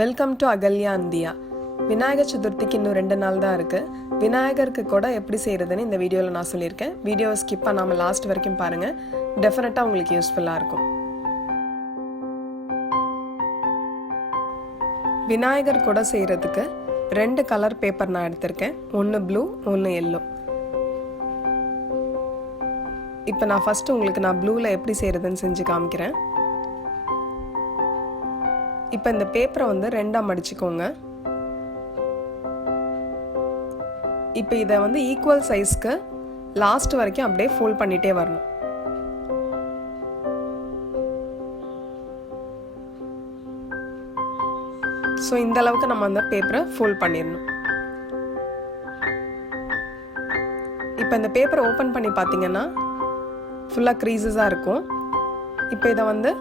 Welcome to Agalya and Diya. Vinayagar சதுர்த்திக்கு இன்னும் 2 நாள் தான் இருக்குது. விநாயகருக்கு கூட எப்படி செய்கிறதுன்னு இந்த வீடியோவில் நான் சொல்லியிருக்கேன். வீடியோவை ஸ்கிப் பண்ணாமல் லாஸ்ட் வரைக்கும் பாருங்கள். டெஃபினட்டாக உங்களுக்கு யூஸ்ஃபுல்லாக இருக்கும். விநாயகர் கூட செய்கிறதுக்கு 2 கலர் பேப்பர் நான் எடுத்திருக்கேன். ஒன்று ப்ளூ, ஒன்று எல்லோ. இப்போ நான் ஃபஸ்ட்டு உங்களுக்கு நான் ப்ளூவில் எப்படி செய்கிறதுன்னு செஞ்சு காமிக்கிறேன். இப்போ இந்த பேப்பரை வந்து 2ஆக மடிச்சுக்கோங்க. இப்போ இதை வந்து ஈக்குவல் சைஸ்க்கு லாஸ்ட் வரைக்கும் அப்படியே ஃபோல்ட் பண்ணிகிட்டே வரணும். ஸோ இந்த அளவுக்கு நம்ம அந்த பேப்பரை ஃபோல்ட் பண்ணிடணும். இப்போ இந்த பேப்பரை ஓப்பன் பண்ணி பார்த்தீங்கன்னா ஃபுல்லாக க்ரீசஸாக இருக்கும். இப்போ இதை வந்து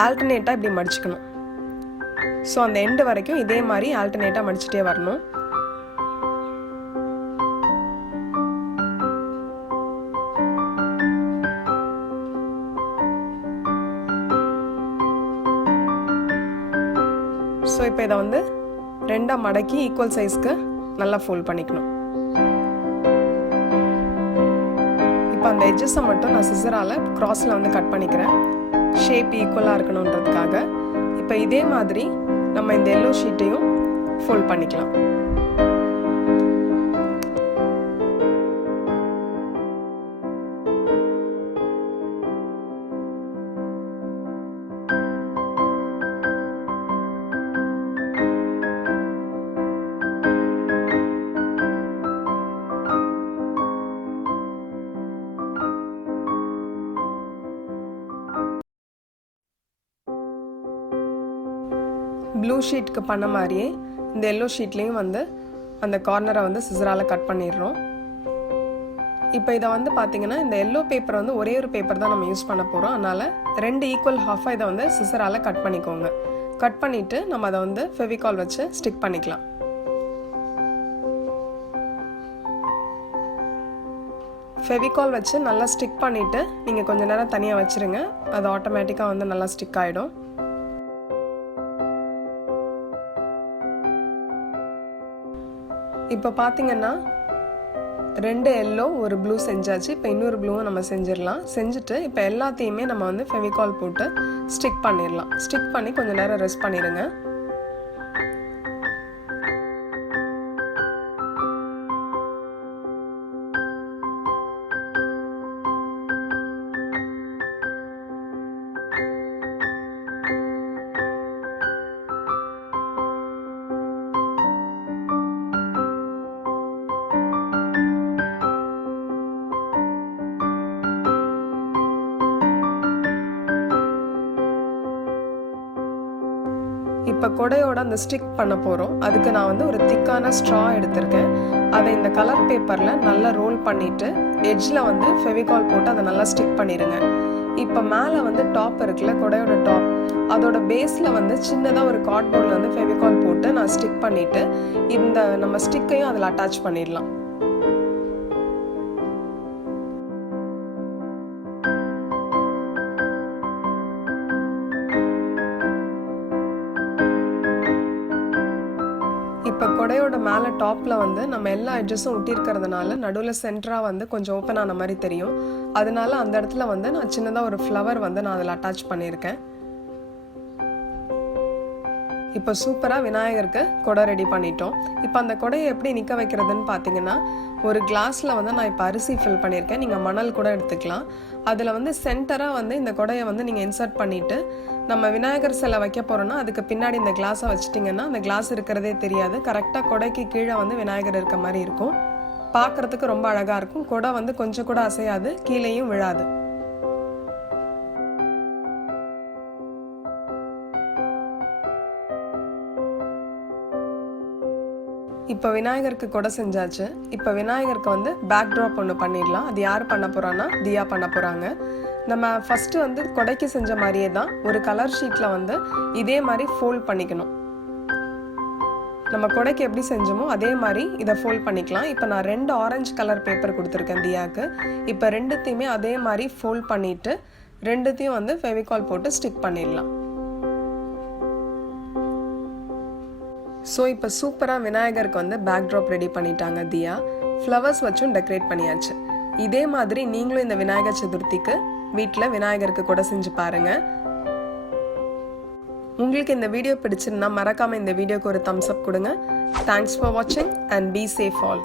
ஆல்டர்னேட்டாக இப்படி மடிச்சுக்கணும். ஸோ அந்த எண்டு வரைக்கும் இதே மாதிரி ஆல்டர்னேட்டாக மடிச்சுட்டே வரணும். ஸோ இப்போ இதை வந்து 2ஆக மடக்கி ஈக்குவல் சைஸ்க்கு நல்லா ஃபோல்ட் பண்ணிக்கணும். இப்போ அந்த எட்ஜஸை மட்டும் நான் சிசரால் க்ராஸில் வந்து கட் பண்ணிக்கிறேன், ஷேப் ஈக்குவலாக இருக்கணுன்றதுக்காக. இப்போ இதே மாதிரி நம்ம இந்த எல்லோ ஷீட்டையும் ஃபோல்ட் பண்ணிக்கலாம். ப்ளூ ஷீட்டுக்கு பண்ண மாதிரியே இந்த எல்லோ ஷீட்லேயும் வந்து அந்த கார்னரை வந்து சிசரால் கட் பண்ணிடுறோம். இப்போ இதை வந்து பார்த்தீங்கன்னா இந்த எல்லோ பேப்பர் வந்து ஒரே ஒரு பேப்பர் தான் நம்ம யூஸ் பண்ண போகிறோம். அதனால் 2 ஈக்குவல் ஹாஃபாக இதை வந்து சிசரால் கட் பண்ணிக்கோங்க. கட் பண்ணிவிட்டு நம்ம அதை வந்து ஃபெவிகால் வச்சு ஸ்டிக் பண்ணிக்கலாம். ஃபெவிகால் வச்சு நல்லா ஸ்டிக் பண்ணிவிட்டு நீங்கள் கொஞ்சம் நேரம் தனியாக வச்சுருங்க. அது ஆட்டோமேட்டிக்காக வந்து நல்லா ஸ்டிக் ஆகிடும். இப்போ பார்த்தீங்கன்னா 2 எல்லோ, ஒரு ப்ளூ செஞ்சாச்சு. இப்போ இன்னொரு ப்ளூவும் நம்ம செஞ்சிடலாம். செஞ்சுட்டு இப்போ எல்லாத்தையுமே நம்ம வந்து ஃபெவிகால் போட்டு ஸ்டிக் பண்ணிடலாம். ஸ்டிக் பண்ணி கொஞ்சம் நேரம் ரெஸ்ட் பண்ணிடுங்க. இப்போ கொடையோட அந்த ஸ்டிக் பண்ண போகிறோம். அதுக்கு நான் வந்து ஒரு திக்கான ஸ்ட்ரா எடுத்திருக்கேன். அதை இந்த கலர் பேப்பரில் நல்லா ரோல் பண்ணிவிட்டு எட்ஜில் வந்து ஃபெவிகால் போட்டு அதை நல்லா ஸ்டிக் பண்ணிடுங்க. இப்போ மேலே வந்து டாப் இருக்குல்ல, கொடையோட டாப், அதோட பேஸில் வந்து சின்னதாக ஒரு கார்ட்போர்டில் வந்து ஃபெவிகால் போட்டு நான் ஸ்டிக் பண்ணிவிட்டு இந்த நம்ம ஸ்டிக்கையும் அதில் அட்டாச் பண்ணிடலாம். இப்போ கொடையோட மேலே டாப்பில் வந்து நம்ம எல்லா எட்ஜஸும் ஒட்டியிருக்கிறதுனால நடுவில் சென்டராக வந்து கொஞ்சம் ஓப்பன் ஆன மாதிரி தெரியும். அதனால அந்த இடத்துல வந்து நான் சின்னதாக ஒரு ஃப்ளவர் வந்து நான் அதில் அட்டாச் பண்ணியிருக்கேன். இப்போ சூப்பராக விநாயகருக்கு கொடை ரெடி பண்ணிட்டோம். இப்போ அந்த கொடையை எப்படி நிற்க வைக்கிறதுன்னு பார்த்தீங்கன்னா, ஒரு கிளாஸில் வந்து நான் இப்போ அரிசி ஃபில் பண்ணியிருக்கேன். நீங்கள் மணல் கூட எடுத்துக்கலாம். அதில் வந்து சென்டராக வந்து இந்த கொடையை வந்து நீங்கள் இன்சர்ட் பண்ணிவிட்டு நம்ம விநாயகர் சிலை வைக்க போகிறோன்னா அதுக்கு பின்னாடி இந்த கிளாஸை வச்சுட்டிங்கன்னா அந்த கிளாஸ் இருக்கிறதே தெரியாது. கரெக்டாக கொடைக்கு கீழே வந்து விநாயகர் இருக்க மாதிரி இருக்கும். பார்க்குறதுக்கு ரொம்ப அழகாக இருக்கும். கொடை வந்து கொஞ்சம் கூட அசையாது, கீழேயும் விழாது. இப்போ விநாயகருக்கு கொடை செஞ்சாச்சு. இப்போ விநாயகருக்கு வந்து பேக் ட்ராப் ஒன்று பண்ணிடலாம். அது யார் பண்ண போகிறான்னா தியா பண்ண போகிறாங்க. நம்ம ஃபஸ்ட்டு வந்து கொடைக்கு செஞ்ச மாதிரியே தான் ஒரு கலர் ஷீட்டில் வந்து இதே மாதிரி ஃபோல்ட் பண்ணிக்கணும். நம்ம கொடைக்கு எப்படி செஞ்சோமோ அதே மாதிரி இதை ஃபோல்ட் பண்ணிக்கலாம். இப்போ நான் 2 ஆரஞ்சு கலர் பேப்பர் கொடுத்துருக்கேன் தியாவுக்கு. இப்போ 2த்தையுமே அதே மாதிரி ஃபோல்ட் பண்ணிவிட்டு 2த்தையும் வந்து ஃபெவிகால் போட்டு ஸ்டிக் பண்ணிடலாம். ஸோ இப்போ சூப்பராக விநாயகருக்கு வந்து பேக்ட்ராப் ரெடி பண்ணிட்டாங்க தியா. ஃப்ளவர்ஸ் வச்சும் டெக்கரேட் பண்ணியாச்சு. இதே மாதிரி நீங்களும் இந்த விநாயகர் சதுர்த்திக்கு வீட்டில் விநாயகருக்கு கூட செஞ்சு பாருங்கள். உங்களுக்கு இந்த வீடியோ பிடிச்சிருந்தா மறக்காமல் இந்த வீடியோக்கு ஒரு தம்ஸ் அப் கொடுங்க. தேங்க்ஸ் ஃபார் வாட்சிங் அண்ட் பி சேஃப் ஆல்.